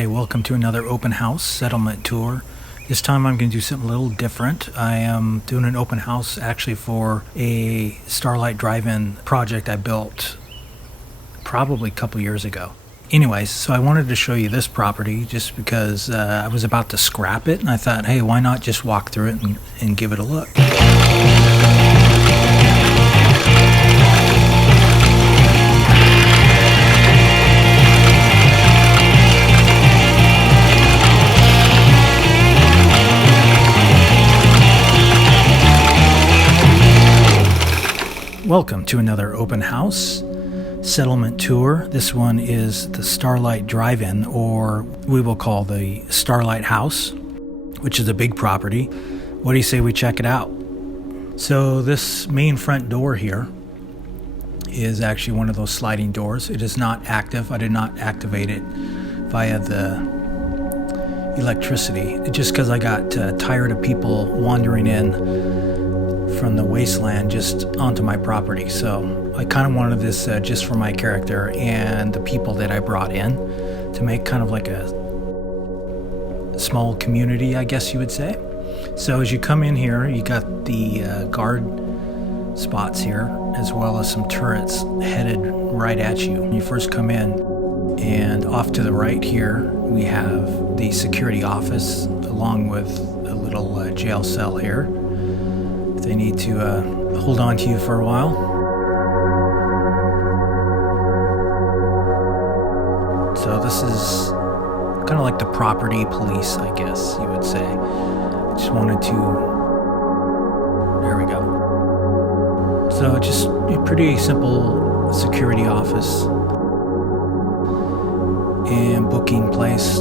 Okay, welcome to another open house settlement tour. This time I'm going to do something a little different. I am doing an open house actually for a Starlight Drive In project I built probably a couple years ago. Anyways, so I wanted to show you this property just because I was about to scrap it, and I thought, hey, why not just walk through it and give it a look. Welcome to another open house settlement tour. This one is the Starlight Drive In, or we will call the Starlight House, which is a big property. What do you say we check it out? So this main front door here is actually one of those sliding doors. It is not active. I did not activate it via the electricity, just because I got tired of people wandering in from the wasteland just onto my property. So I kind of wanted this just for my character and the people that I brought in to make kind of like a small community, I guess you would say. So as you come in here, you got the guard spots here, as well as some turrets headed right at you when you first come in. And off to the right here, we have the security office, along with a little jail cell here. They need to hold on to you for a while. So this is kind of like the property police, I guess you would say. Just wanted to, there we go. So just a pretty simple security office and booking place.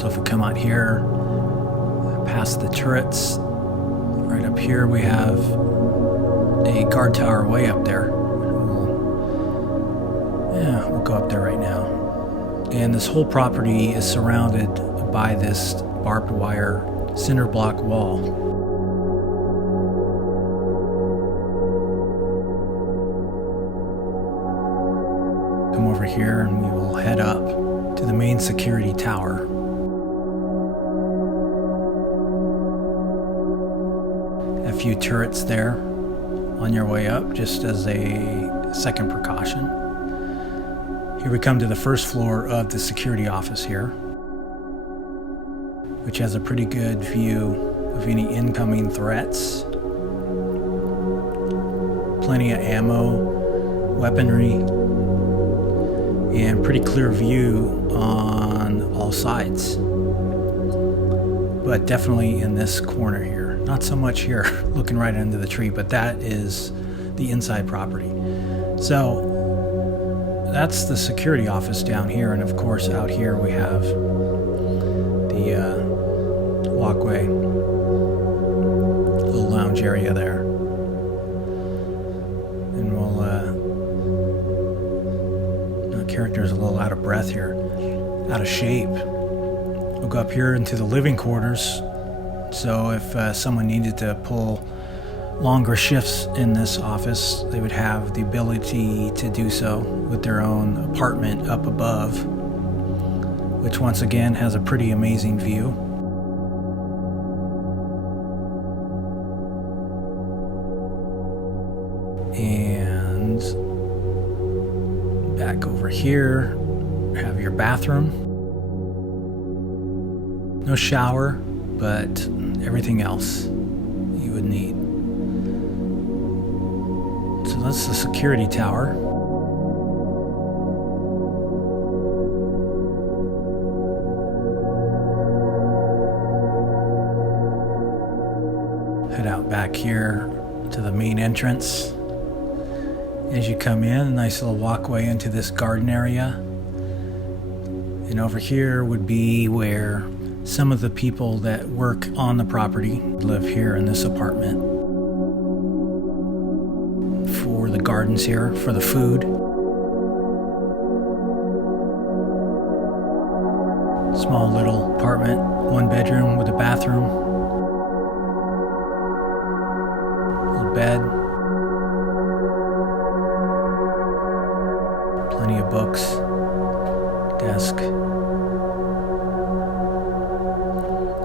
So if we come out here, past the turrets, right up here we have a guard tower way up there. We'll go up there right now. And this whole property is surrounded by this barbed wire cinder block wall. Come over here and we will head up to the main security tower. A few turrets there on your way up, just as a second precaution. Here we come to the first floor of the security office here, which has a pretty good view of any incoming threats. Plenty of ammo, weaponry, and pretty clear view on all sides. But definitely in this corner here. Not so much here, looking right into the tree, but that is the inside property. So that's the security office down here, and of course out here we have the walkway, little lounge area there. And our character's a little out of breath here, out of shape. We'll go up here into the living quarters. So if someone needed to pull longer shifts in this office, they would have the ability to do so with their own apartment up above, which once again has a pretty amazing view. And back over here, have your bathroom. No shower, but everything else you would need. So that's the security tower. Head out back here to the main entrance. As you come in, a nice little walkway into this garden area. And over here would be where some of the people that work on the property live here in this apartment. For the gardens here, for the food. Small little apartment, one bedroom with a bathroom. Little bed. Plenty of books.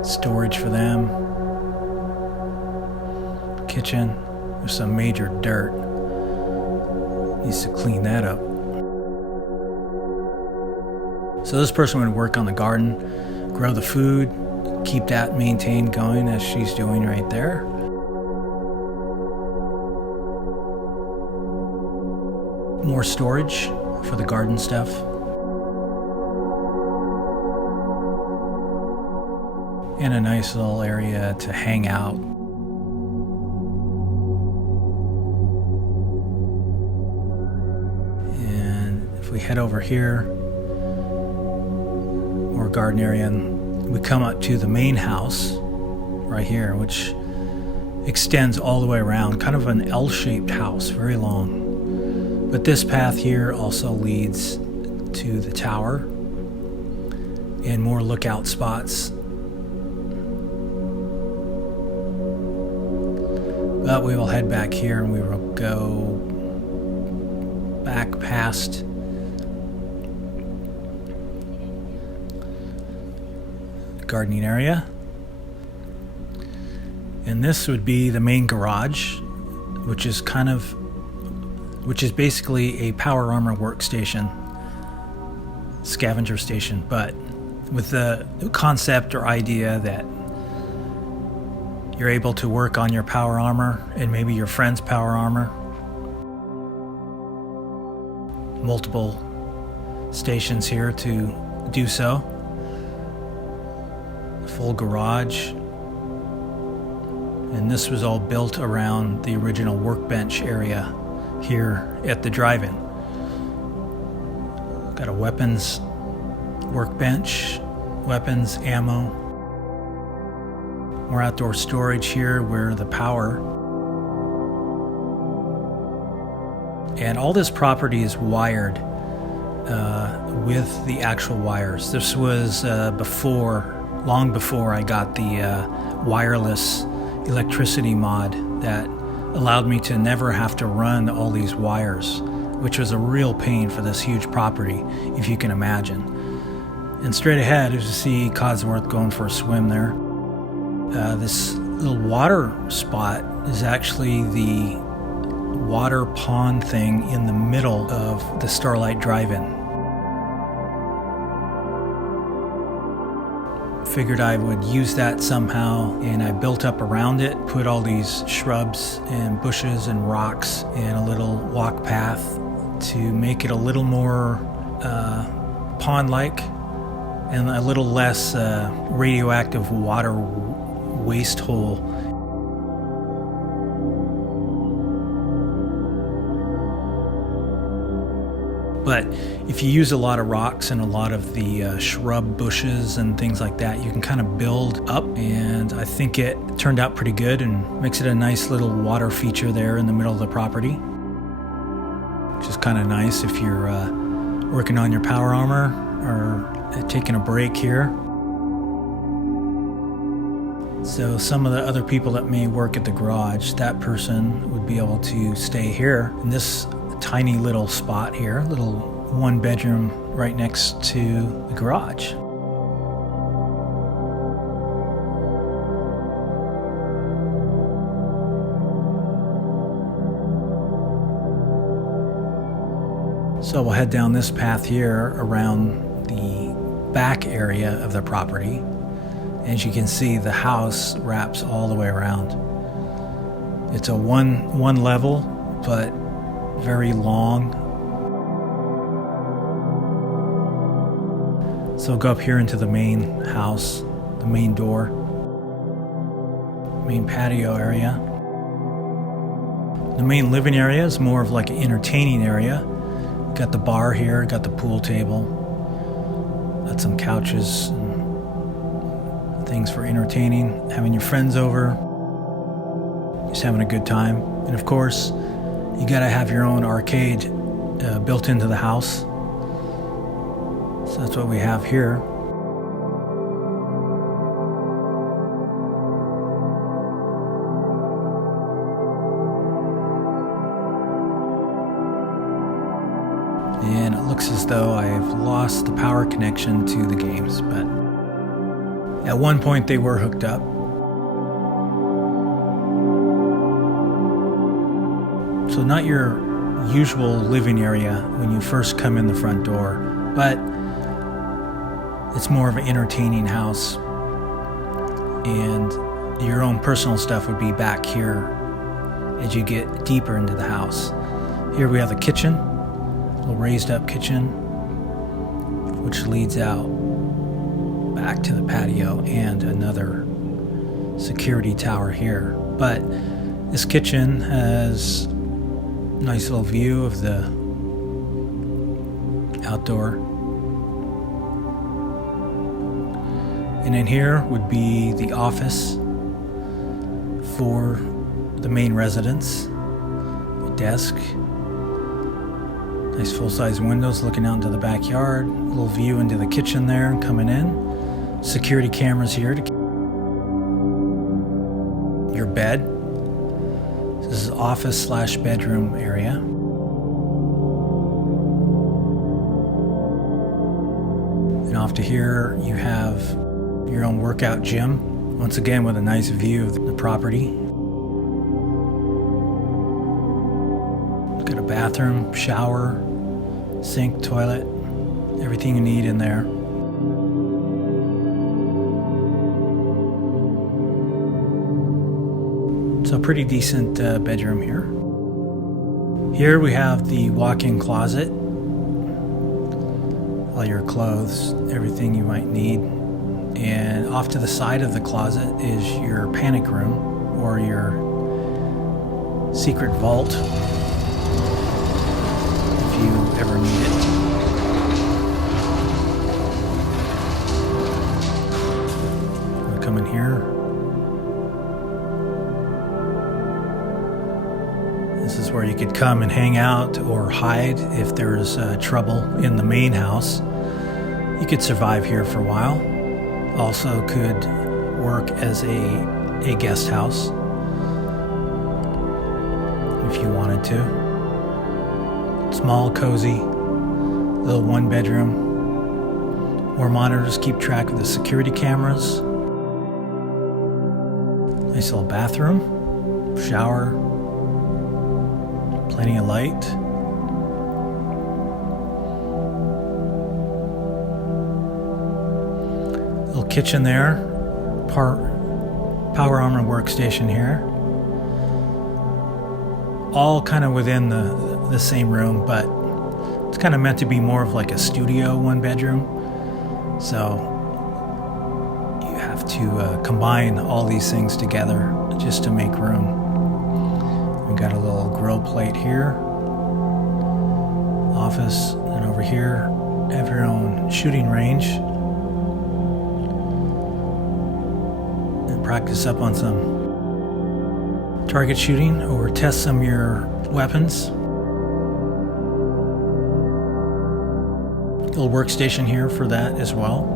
Storage for them. Kitchen. There's some major dirt. Needs to clean that up. So this person would work on the garden, grow the food, keep that maintained going as she's doing right there. More storage for the garden stuff. And a nice little area to hang out. And if we head over here, more garden area, and we come up to the main house right here, which extends all the way around, kind of an L-shaped house, very long. But this path here also leads to the tower and more lookout spots. But we will head back here and we will go back past the gardening area. And this would be the main garage, which is basically a power armor workstation, scavenger station, but with the concept or idea that you're able to work on your power armor and maybe your friend's power armor. Multiple stations here to do so. Full garage. And this was all built around the original workbench area here at the drive-in. Got a weapons workbench, weapons, ammo. More outdoor storage here where the power. And all this property is wired with the actual wires. This was long before I got the wireless electricity mod that allowed me to never have to run all these wires, which was a real pain for this huge property, if you can imagine. And straight ahead, as you see Codsworth going for a swim there. This little water spot is actually the water pond thing in the middle of the Starlight Drive In. Figured I would use that somehow, and I built up around it, put all these shrubs and bushes and rocks and a little walk path to make it a little more pond-like and a little less radioactive water waste hole. But if you use a lot of rocks and a lot of the shrub bushes and things like that, you can kind of build up, and I think it turned out pretty good and makes it a nice little water feature there in the middle of the property, which is kind of nice if you're working on your power armor or taking a break here. So some of the other people that may work at the garage, that person would be able to stay here in this tiny little spot here, little one bedroom right next to the garage. So we'll head down this path here around the back area of the property. As you can see, the house wraps all the way around. It's a one level, but very long. So go up here into the main house, the main door, main patio area. The main living area is more of like an entertaining area. Got the bar here, got the pool table, got some couches and things for entertaining, having your friends over, just having a good time. And of course, you gotta have your own arcade built into the house. So that's what we have here. And it looks as though I've lost the power connection to the games, but At one point they were hooked up. So not your usual living area when you first come in the front door, but it's more of an entertaining house, and your own personal stuff would be back here as you get deeper into the house. Here we have the kitchen, a little raised up kitchen, which leads out back to the patio, and another security tower here. But this kitchen has a nice little view of the outdoor. And in here would be the office for the main residence. A desk, nice full-size windows looking out into the backyard, a little view into the kitchen there coming in. Security cameras here to your bed. This is office / bedroom area. And off to here you have your own workout gym, once again with a nice view of the property. Got a bathroom, shower, sink, toilet, everything you need in there. So a pretty decent bedroom here. Here we have the walk-in closet. All your clothes, everything you might need. And off to the side of the closet is your panic room, or your secret vault, if you ever need it. We'll come in here. This is where you could come and hang out or hide if there's trouble in the main house. You could survive here for a while. Also could work as a guest house if you wanted to. Small, cozy, little one bedroom. More monitors keep track of the security cameras. Nice little bathroom, shower, plenty of light. Little kitchen there, power armor workstation here. All kind of within the same room, but it's kind of meant to be more of like a studio one bedroom. So you have to combine all these things together just to make room. We got a little grill plate here, office, and over here have your own shooting range. And practice up on some target shooting or test some of your weapons. Little workstation here for that as well.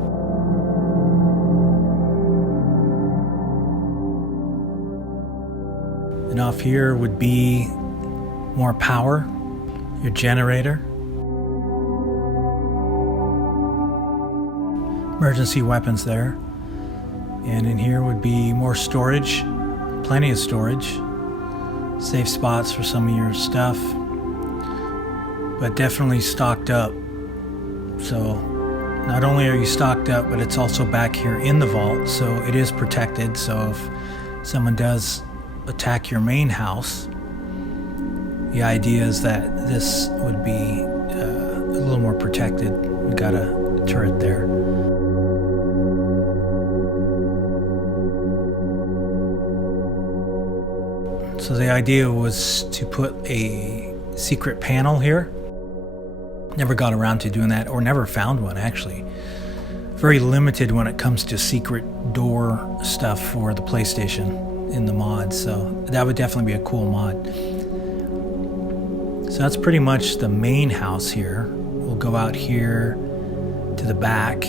And off here would be more power, your generator, emergency weapons there. And in here would be more storage, plenty of storage, safe spots for some of your stuff, but definitely stocked up. So not only are you stocked up, but it's also back here in the vault, so it is protected. So if someone does attack your main house, the idea is that this would be a little more protected. We got a turret there. So the idea was to put a secret panel here. Never got around to doing that, or never found one actually. Very limited when it comes to secret door stuff for the PlayStation in the mod, so that would definitely be a cool mod. So that's pretty much the main house here. We'll go out here to the back,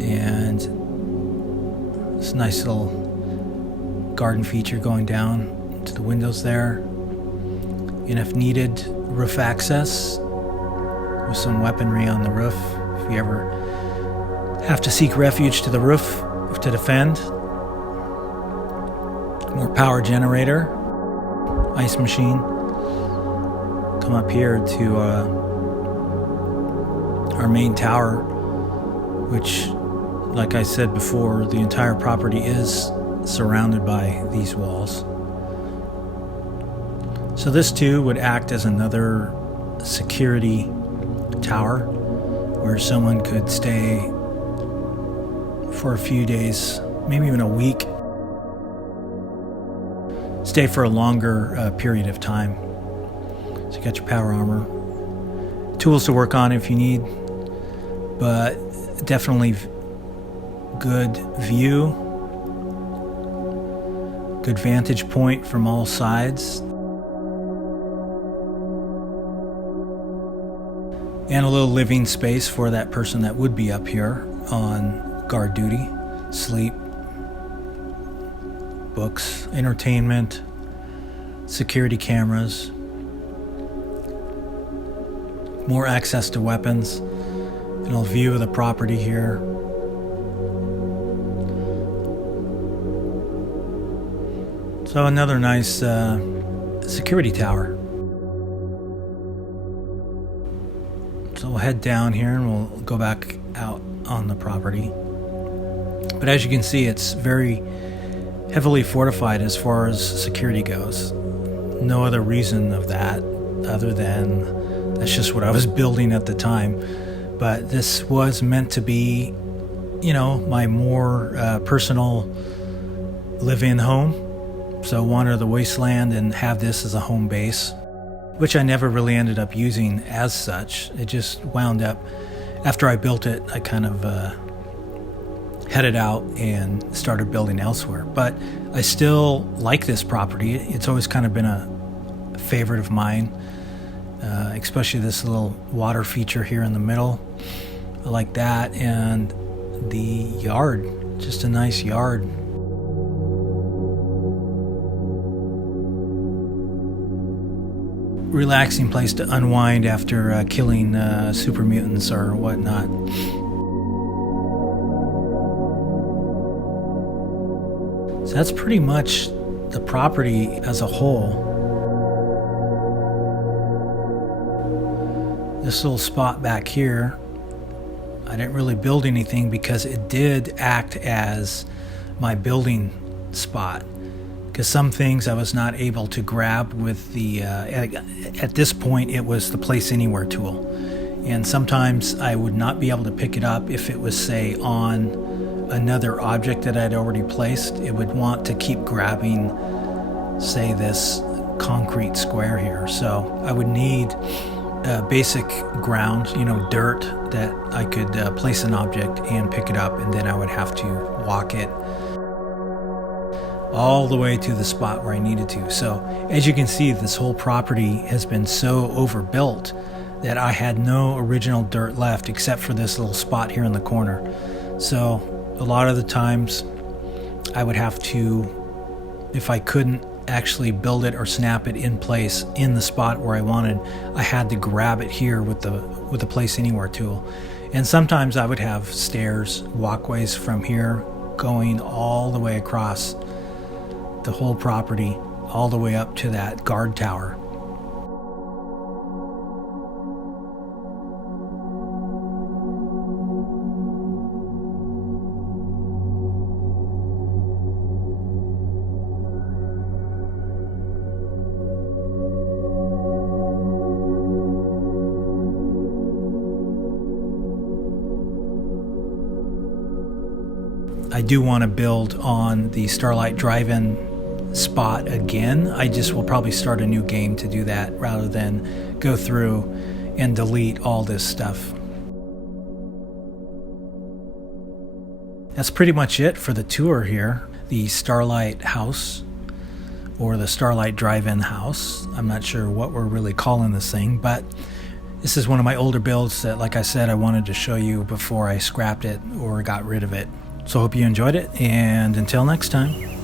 and this nice little garden feature going down to the windows there. And if needed, roof access with some weaponry on the roof. If you ever have to seek refuge to the roof, to defend. More power generator, ice machine. Come up here to our main tower, which, like I said before, the entire property is surrounded by these walls. So this too would act as another security tower where someone could stay for a few days, maybe even a week, stay for a longer period of time. So you got your power armor, tools to work on if you need, but definitely good view, good vantage point from all sides, and a little living space for that person that would be up here on guard duty, sleep, books, entertainment, security cameras, more access to weapons, and a view of the property here. So another nice security tower. So we'll head down here and we'll go back out on the property. But as you can see, it's very heavily fortified as far as security goes. No other reason of that other than that's just what I was building at the time. But this was meant to be, you know, my more personal live-in home. So wander the wasteland and have this as a home base, which I never really ended up using as such. It just wound up, after I built it, I kind of headed out and started building elsewhere. But I still like this property. It's always kind of been a favorite of mine, especially this little water feature here in the middle. I like that, and the yard, just a nice yard. Relaxing place to unwind after killing super mutants or whatnot. So that's pretty much the property as a whole. This little spot back here, I didn't really build anything because it did act as my building spot. Because some things I was not able to grab with the, at this point it was the place anywhere tool. And sometimes I would not be able to pick it up if it was, say, on another object that I'd already placed. It would want to keep grabbing, say, this concrete square here. So I would need basic ground, you know, dirt that I could place an object and pick it up, and then I would have to walk it all the way to the spot where I needed to. So as you can see, this whole property has been so overbuilt that I had no original dirt left except for this little spot here in the corner. So a lot of the times I would have to, if I couldn't actually build it or snap it in place in the spot where I wanted, I had to grab it here with the place anywhere tool. And sometimes I would have stairs, walkways from here going all the way across the whole property, all the way up to that guard tower. I do want to build on the Starlight Drive In spot again. I just will probably start a new game to do that rather than go through and delete all this stuff. That's pretty much it for the tour here. The Starlight House, or the Starlight Drive In house. I'm not sure what we're really calling this thing, but this is one of my older builds that, like I said, I wanted to show you before I scrapped it or got rid of it. So I hope you enjoyed it, and until next time.